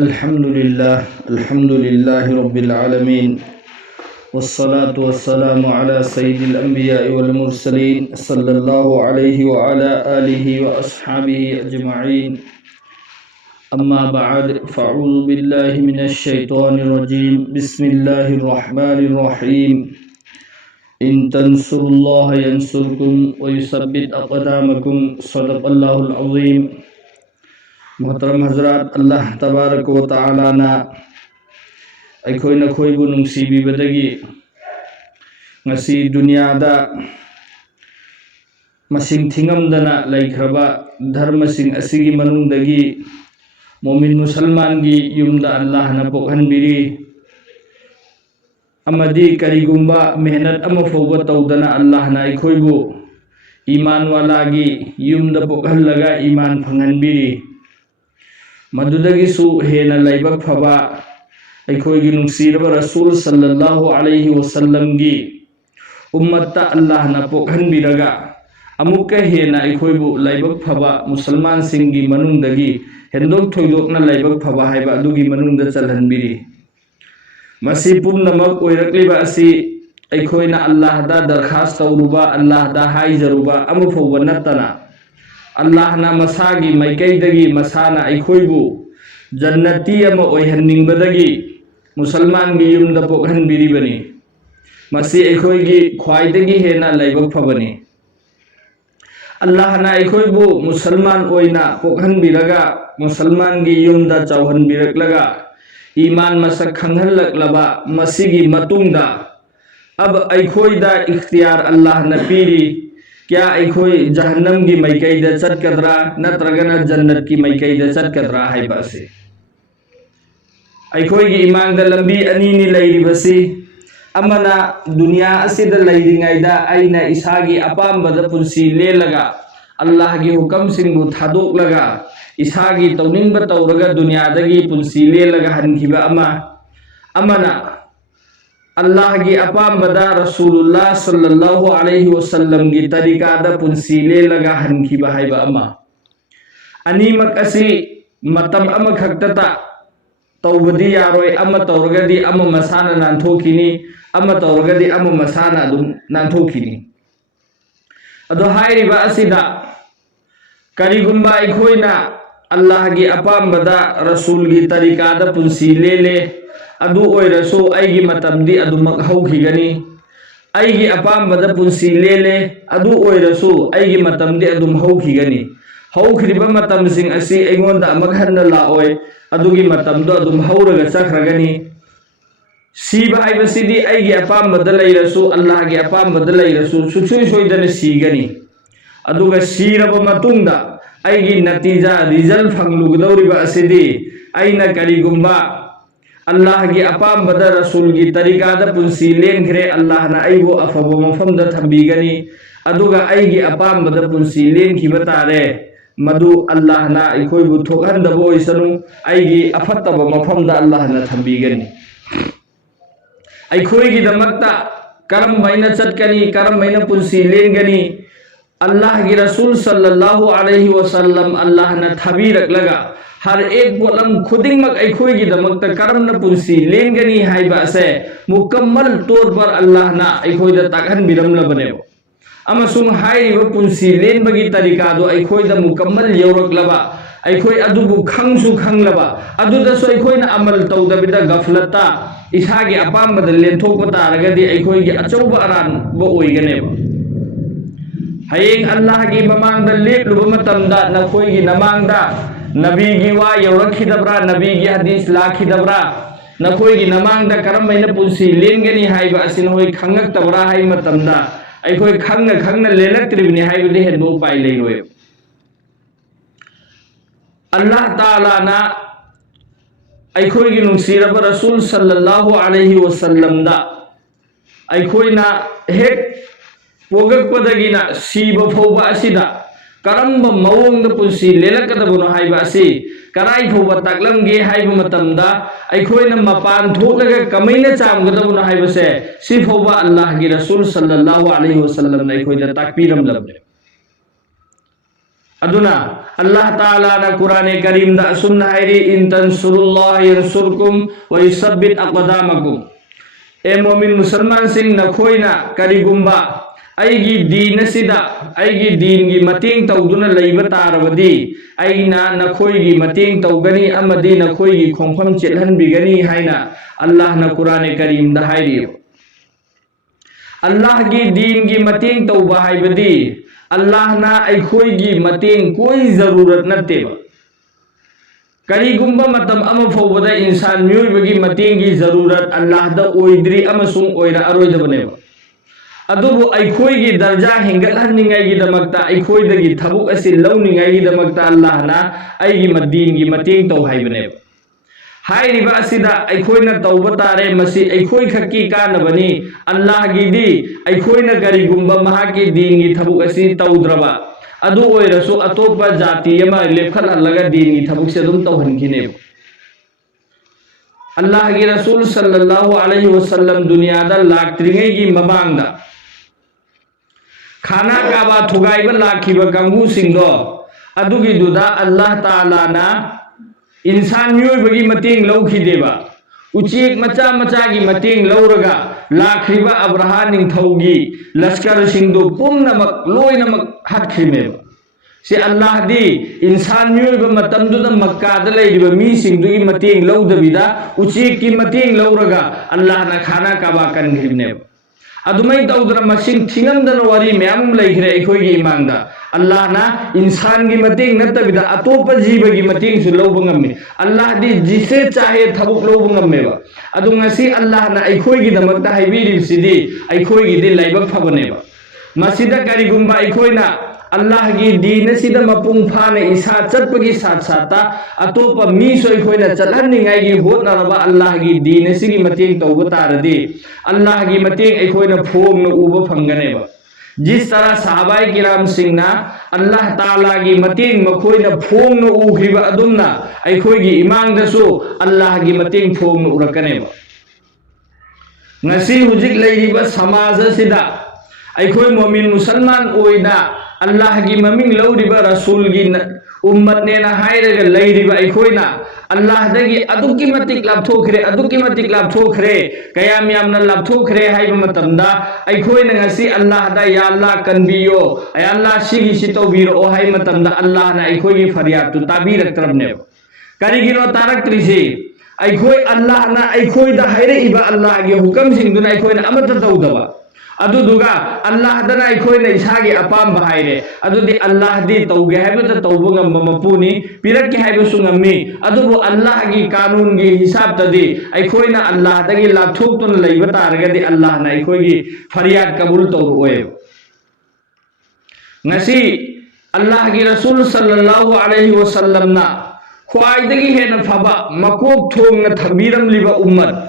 अल्हम्दुलिल्लाह रब्बिल आलमीन वस्सलातु वस्सलामु अला सय्यिदिल अंबिया'i वल मुरसलीन सल्लल्लाहु अलैहि व अला आलिहि व अस्हाबिहि अजमईन। अम्मा बअद फ़अऊज़ु बिल्लाहि मिनश शैतानिर रजीम। बिस्मिल्लाहिर रहमानिर रहीम। इन तंसुरुल्लाह यंसुरकुम व युसब्बित अक़दामकुम। सदक़ल्लाहुल अज़ीम। मोहतरम हजरात, अल्लाह तबारक व तआलाना अखोइना खोइबु नुंसीबिबदगी ngasi दुनियादा मसिंग थिंगमदना लैख्रबा धर्मसिंग असिगी मनुंगदगी मोमिन मुसलमान की युमदा अल्लाहना पोखनबिरी अमदी करिगुंबा मेहनत अमा फौबा तौदना अल्लाहना अखोइबु ईमान वालागी युमदा पोखनलगा ईमान फंगनबिरी मदुदगिसु हेना लाइबक फबा अखोइगी नुंसीरबा रसूल सल्लल्लाहु अलैहि वसल्लम की उम्मत्ता अल्लाहना पोखनबिरगा अमुक्का हेना अखोइबु लाइबक फबा मुसलमान सिंगी मनुंगदगी हेंदोक थोइदोकना लाइबक फबा हाइबा अदुगी मनुंगदा चलहनबिरी। मसी पुम्नमक ओइरक्लिबा असि अखोइना अल्लाहदा दरखास्त तौरुबा अल्लाहदा हाइजरुबा अमु फौबा नत्तना अल्लाहना मसागी माइकैदगी मसाना अखोइबु जन्नती अमा ओइहन्निंगबदगी मुसलमान की युमदा पोखनबिरिबनी। मसी अखोइगी ख्वाइदगी हेना लाइबक फबनी। अल्लाहना अखोइबु मुसलमान ओइना पोखनबिरगा मुसलमान की युमदा चौहनबिरकलगा ईमान मसक खंगहल्लकलबा मसीगी मतुंगदा अब अखोइदा इख्तियार अल्लाहना पीरी। क्या अखोई जहन्नम की मैकैदा चटकदरा नत्रगना जन्नत की मैकैदा चटकदरा हाइबासे अखोइगी ईमानदा लंबी अनीनी लैरिबसी अमना दुनिया असिदा लैरिङैदा अइना इसागी अपामबदा पुंसी लेलगा अल्लाह की हुकम सिंगु थादोकलगा इसागी तौनिंगबा तौरगा दुनियादगी पुंसी लेलगा हनखिबा अमना अल्लाह की अपामबदा रसूलुल्लाह सल्लल्लाहु अलैहि वसल्लम की तरीकादा पुंसी लेलगा हनखिबा हाइबा अमा अनीमक असि मतम अमा खक्तता तौबदी यारोय अमा तौरगदी अमा मसाना नांथोखिनी अमा तौरगदी अमा मसाना अदुम नांथोखिनी। अदो हाइरिबा असिदा करिगुंबा अखोइना अल्लाह की अपामबदा रसूल की तरीकादा पुंसी लेले अदु ओइरसो अइगी मतमदी अदुमक हौखिगनी अइगी अपामबदा पुंसी लेले अदु ओइरसो अइगी मतमदी अदुम हौखिगनी हौखिरिबा मतमसिंग असि अइगोंदा अमक हन्ना लाओय अदुगी मतमदो अदुम हौरगा चखरगनी सीबा हाइबसिदी अइगी अपामबदा लैरसो अल्लाह की अपामबदा लैरसो सुसुइ सोइदना सीगनी अदुगा सीरबा मतुंगदा अइगी नतीजा रिजल्ट फंगलुगदौरिबा असिदी अइना करिगुंबा अल्लाह की अपामबदा रसूल की तरीकादा पुंसी लेनखरे अल्लाहना अइबो अफबो मफमदा थंबीगनी अदुगा अइगी अपामबदा पुंसी लेनखिबा तारे मधु अल्लाहना अखोइबु थोकहनदबो ओइसनु अइगी अफत्तबा मफमदा अल्लाहना थंबीगनी। अखोइगी दमक्ता करम मैना चटकनी करम मैना पुंसी लेनगनी अल्लाह की रसूल सल्लल्लाहु अलैहि वसल्लम अल्लाहना थबीरकलगा हर एक पोलम खुदिंगमक अखोइगी दमक्ता करमना पुंसी लेनगनी हाइबासे मुकम्मल तौर पर अल्लाहना अखोइदा ताकहनबिरमलबनेबो अमसुंग हाइरिबा पुंसी लेनबगी तरीकादो अखोइदा मुकम्मल यौरकलबा अखोइ अदुबु खंगसु खंगलबा अदुदसो अखोइना अमल तौदबिदा गफलता इसागी अपामबदा लेनथोकबा तारगदी अखोइगी अचौबा अरानबा ओइगनेबा। हयेंग अल्लाह की ममांगदा लेपलुबा मतमदा नखोइगी नमांगदा नबी की वा यौरखिदब्रा नबी की हदीस लाखिदब्रा नखोइगी नमांगदा करमैना पुंसी लेनगनी हाइबा असिन होय खंगक्तब्रा हाइ मतमदा अखोइ खंगना खंगना लेलक्त्रिबनि हाइबदि हेनबो उपाय लैरोय। अल्लाह ताला ना अखोइगी नुंसीरबा रसूल सल्लल्लाहु अलैहि वसल्लम दा अखोइना हेक पोगक्पदगिना सीबा फौबा असिदा करम्बा मवोंगदा पुंसी लेलक्कदबनो हाइबा असि कराई फौबा ताकलमगे हाइबा मतमदा अखोइना मपान थोकलगा कमैना चामगदबनो हाइबसे सि फौबा अल्लाह की रसूल सल्लल्लाहु अलैहि वसल्लम ने अखोइदा ताकपीरमलबने। अदुना अल्लाह ताला ना कुरान करीम दा सुन्ना हैरी इन तंसुरुल्लाह यंसुरकुम व युसब्बित अक़दामकुम ए मोमिन मुसलमान सिंह नखोइना करिगुम्बा अईगी दीन सिदा अईगी दीन की मतेंग तौदुना लैबा तारबदी अईना नखोइगी मतेंग तौगनी अमदी नखोइगी खोंफम चेलहनबिगनी हाइना अल्लाह ना कुरान करीम दा हैरियो अल्लाह की दीन की मतेंग तौबा हाइबदी अल्लाह ना अखोइगी मतेंग कोई जरूरत नतेबा करीगुम्बा मतम अम फौबदा इंसान मियोइबगी मतेंग की जरूरत अल्लाह दा ओइद्री अमसुंग ओइरा अरोइदबनेबा अदुबु अखोइगी दर्जा हेंगतहन्निंगाइगी दमक्ता अखोइदगी थबुक असि लौनिंगाइगी दमक्ता अल्लाह ना अईगी मदीन की मतेंग तौ हाइबनेबा हाइरिबा असिदा अखोइना तौबा तारे मसी अखोइ खक्की कानबनी अल्लाह गिदी अखोइना करिगुम्बा महाकी दीन की थबुक असि तौद्रबा अदु ओइरसु अतोपा जाति यमा लेखललगा दीन की थबुक से दुम तौहनखिने अल्लाह की रसूल सल्लल्लाहु अलैहि वसल्लम दुनियादा लाक्त्रिंगै की मबांगदा खाना काबा थुगाइबा लाखिबा कांगू सिंगो अदुगी दुदा अल्लाह ताला ना इंसान मियोइबगी मतेंग लौखिदेबा उचेक मचा मचा की मतेंग लौरगा लाखिबा अब्राहा निंथौगी लश्कर सिंधु पुमनमक लोइनमक हटखिमेबा से अल्लाह दी इंसान मियोइबा मतमदुदा मक्कादा लैरिबा मी सिंधुगी मतेंग लौदबिदा उचेक की मतेंग लौरगा अल्लाह ना खाना काबा कनखिबनेबा अदुमै तौदना मसिंग थिंगमदना वारी म्याम लैखरे अखोइगी इमांगदा अल्लाह ना इंसान की मतेंग नतबिदा अतोप जीव की मतेंग सु लौबा ngam अल्लाह दी जिसे चाहे थबुक लौबा ngam अदु ngasi अल्लाह ना अखोइगी दमकता हाइबिरिसिदी अखोइगी दि लाइबक फबनेबा मसिदा करिगुम्बा अखोइना अल्लाह की दीन सिदा मपुंग फाने इसा चटपगी साथ साथा अतोप मी सोई खोइना चलहन्निंगाई की होतनरबा अल्लाह की दीन सिगी मतेंग तौबा तारदी अल्लाह की मतेंग अखोइना फोंग न उबा फंगनेबा जिस तरह सहाबाई किराम सिंह अल्लाह ताला की मतेंग मखोइना फोंग न उखिबा अदुमना अखोइगी इमांगदसु अल्लाह की मतेंग फोंग न उरकनेबा ngasi hujik leiriba समाज सिदा अखोइ मोमिन मुसलमान ओइना अल्लाह की ममिंग लौरिबा रसूल की उम्मत ने ना हाइरगा लैरिबा अखोइना अल्लाह दगी अदुकी मतिक लापथोखरे कयाम यामना लापथोखरे हाइबा मतमदा अखोइना ngasi अल्लाह दा या अल्लाह कनबियो या अल्लाह सिगी सि तौबिरो ओ हाइ मतमदा अल्लाह ना अखोइगी फरियाद तु ताबिरक्तरबने करिगिनो तारक्त्रिसि अखोइ अल्लाह ना अखोइदा हाइरइबा अल्लाह की हुकम सिंगदुना अखोइना अमत तौदबा अदुदुगा अल्लाह दना अखोइना इसागी अपाम बहाइरे अदुदि अल्लाह दी तौगे हाइबता तौबा ngam मपुनी पिरक्की हाइबसु ngami अदुबु अल्लाह की कानून की हिसाब तदी अखोइना अल्लाह दगी लापथोक्तुना लैबा तारगदि अल्लाह ना अखोइगी फरियाद कबूल तौरुओए ngasi अल्लाह की रसूल सल्लल्लाहु अलैहि वसल्लम ना ख्वाइदगी हेना फबा मकोक थोंगना थंबीरमलिबा उम्मत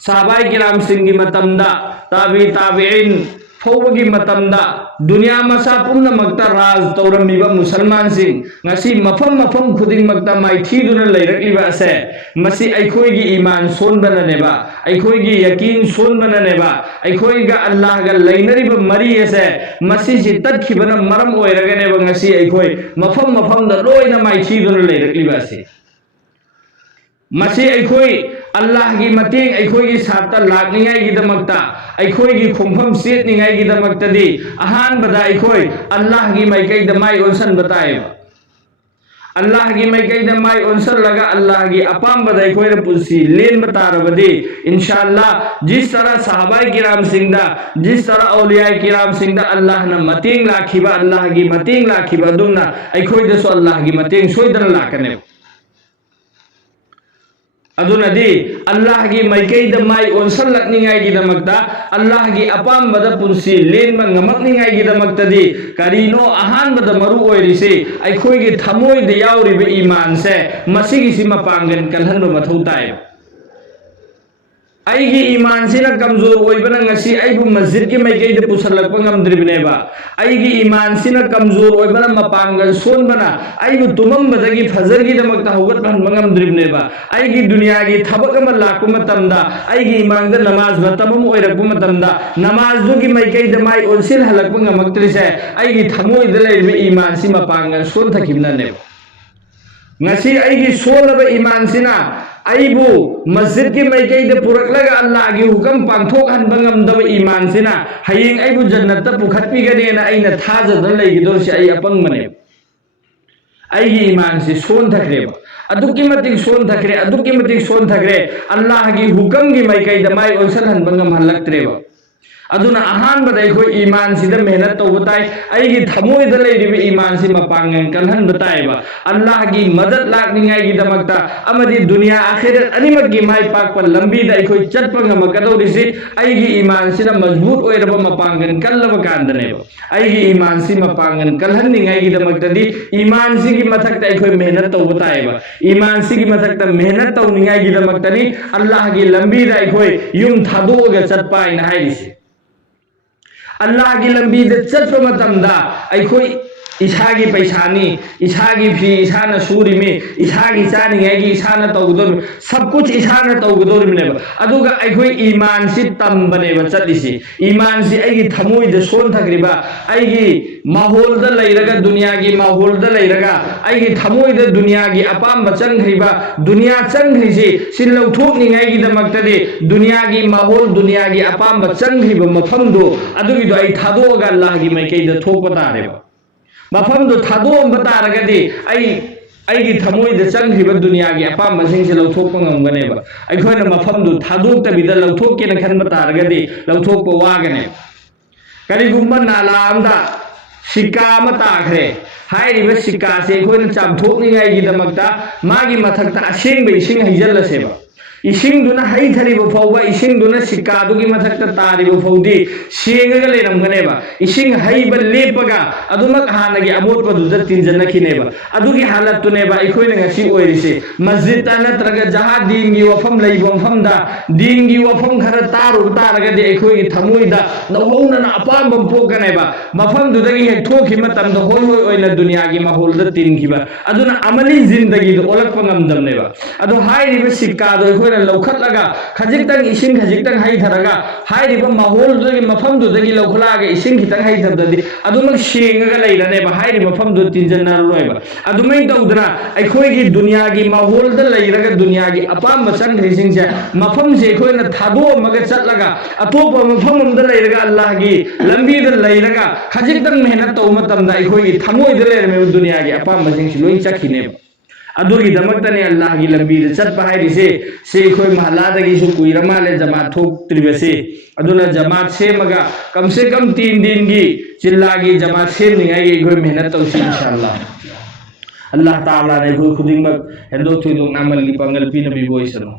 साहबाई किराम सिंह की मतमदा ताबीइन फौबगी मतमदा दुनिया मसा पुनमक्ता राज तौरमिबा मुसलमान सिंह ngasi मफम मफम खुदिंगमक्ता माइथीदुना लैरक्लिबा से मसी अखोइगी ईमान सोनबननेबा अखोइगी यकीन सोनबननेबा अखोइगा अल्लाह गा लैनरिबा मरी से मसी सि तत्खिबना मरम ओइरगनेबा ngasi अखोइ मफम मफम दा लोइना माइथीदुना लैरक्लिबा से मसी अखोइ अल्लाह की मतेंग अखोइगी साथा लाखनिंगाई की दमक्ता अखोइगी खोंफम सेतनिंगाई की दमक्तदी अहानबदा अखोइ अल्लाह की माइकई दमाई ओनसन बताए अल्लाह की माइकई दमाई ओनसन लगा अल्लाह की अपामबदा अखोइ पुंसी लेन बतारबदी इंशाअल्लाह जिस तरह सहाबाई किराम सिंह जिस तरह औलिया किराम सिंह अल्लाह ना मतेंग लाखिबा अल्लाह की मतेंग लाखिबा दुमना अखोइ दसो अल्लाह की मतेंग सोइदना लाकने अदुनदी अल्लाह की माइकईद माई ओनसल लकनिंगाई की दमकता अल्लाह की अपामबद पुंसी लेनबा ngमकनिंगाई की दमकतदी करीनो अहानबद मरु ओइरिसे अखोइगी थमोइद याउरिबा ईमान से मसिगी सि मपांगन कलहनबा मथौ ताय ꯑꯩꯒꯤ ꯏꯃꯥꯟꯁꯤꯅ ꯀꯝꯖꯣꯔ ꯑꯣꯏꯕꯅ ꯉꯁꯤ ꯑꯩꯕꯨ ꯃꯁꯖꯤꯗꯀꯤ ꯃꯥꯏꯀꯩꯗ ꯄꯨꯁꯜꯂꯛꯄ ꯉꯝꯗ꯭ꯔꯤꯕꯅꯦꯕ ꯑꯩꯒꯤ ꯏꯃꯥꯟꯁꯤꯅ ꯀꯝꯖꯣꯔ ꯑꯣꯏꯕꯅ ꯃꯄꯥꯡꯒꯜ ꯁꯣꯟꯕꯅ ꯑꯩꯕु ꯇꯨꯃꯝꯕꯗꯒꯤ ꯐꯖꯔꯒꯤꯗꯃꯛꯇ ꯍꯧꯒꯠꯍꯟꯕ ꯉꯝꯗ꯭ꯔꯤꯕꯅꯦꯕ ꯑꯩꯒꯤ ꯗꯨनिꯌꯥꯒꯤ ꯊꯕꯛ ꯑꯃ ꯂꯥꯛꯄ ꯃꯇꯝꯗ ꯑꯩꯒꯤ ꯏꯃꯥꯡꯗ ꯅमाꯖ ꯃꯇꯝ ꯑꯃ ꯑꯣꯏꯔꯛꯄ ꯃꯇꯝꯗ ꯅमाꯖꯗꯨꯒꯤ ꯃꯥꯏꯀꯩꯗ ꯃꯥꯏ ꯑꯣꯟꯁꯤꯜꯍꯜꯂꯛꯄ ꯉꯝꯃꯛꯇ꯭ꯔꯤꯁꯦ ꯑꯩꯒꯤ ꯊꯃꯣꯏꯗ ꯂꯩꯔꯤꯕ ꯏꯃꯥꯟꯁꯤ ꯃꯄꯥꯡꯒꯜ ꯁꯣꯟꯊꯈꯤꯕꯅꯅꯦꯕ ngasi aigi solaba imansina aibu masjid ki maikei de puraklaga Allah gi hukam pangthok hanba ngamdaba imansina hayeng aibu jannat ta pukhatpi gane na aina thaja da leigidor si ai apang mane aigi imansi son thakreba aduki matik son thakre aduki matik son thakre Allah gi hukam gi maikei da mai onsal hanba ngam halaktreba aduna ahan bada khoi iman sida mehnat tawba tai aigi thamoi da leiribi iman si mapangan kalhan batai ba Allah gi madad lakningai gi damakta amadi dunia akhirat animak gi mai pak pa lambi da khoi chatpa ngam kadori si aigi iman sida majbut oiraba mapangan kallaba kandane ba aigi iman si mapangan kalhan ningai gi damakta di iman si gi mathak tai khoi mehnat tawba tai ba iman si gi mathak ta mehnat tawningai gi damakta ni Allah gi lambi da khoi yum thado ga chatpa ina haisi Allah gi lambi da chatpa matamda aikhoi isagi paisani isagi fi isana suri me isagi chani ngai isana tawgdor sab kuch isana tawgdor ne ba aduga aikhoi iman si tambane ba chatisi iman si aigi thamoi da son thagriba aigi mahol da leiraga dunia gi mahol da leiraga aigi thamoi da dunia gi apam ba changriba dunia changrisi sin lauthok ni ngai gi damakta de dunia gi mahol dunia gi apam ba changriba mafam do adugi do ai thado ga Allah gi maikei da thokpa tare ba mafam do thado amba taragadi aigi thamoi da changriba dunia gi apam ba sing se lauthokpa ngamgane ba aikhona mafam do thadok ta bida lauthok ke na khanba taragadi lauthokpa wagane karigumba nala amda sikka ama takhre hairiba sikka se khoi na chamthokningai gi damakta magi mathakta asengba ising haijallaseba ising duna hai thariba fawba ising duna sikka dugi mathakta tariba fawdi sengaga leramganeba ising haiba lepaga adumak hanagi amotpa duda tinjanakhineba adugi halat tuneba ikhoina ngasi oirise masjid ta natraga jaha dingi wafam leiba famda dingi wafam khara taru taraga de ikhoigi thamoida nawhona na apam pokaneba mafam dudagi he thoki matamda hoi hoi oina dunia gi mahol da tingiba aduna amali zindagi do olakpa ngamdamneba adu hairiba sikka do na laukhatlaga khajiktan ising khajiktan hai tharaga hairiba mahol dagi mafam du dagi laukhlaga ising khitang hai thabdadi adumak sengaga leirane ba hairiba mafam du tinjanna roiba adumai daudra aikhoi gi dunia gi mahol da leiraga dunia gi apam bachang rising se mafam se khoi na thado maga chatlaga atopa mafam da leiraga Allah gi lambi da leiraga khajiktan mehnat taw matamda aikhoi gi thamoi da leirame dunia gi apam baching si loi chakhine adugi damakta ne Allah gi lambi da chatpa hairi se khoi mahalla dagi su kuira male jamaat thok tribase aduna jamaat se maga kam se kam 3 din gi chilla gi jamaat se ningai gi khoi mehnat tawsi inshallah Allah taala ne khuding mak hendo thudung amal gi pangal pi nabi boisano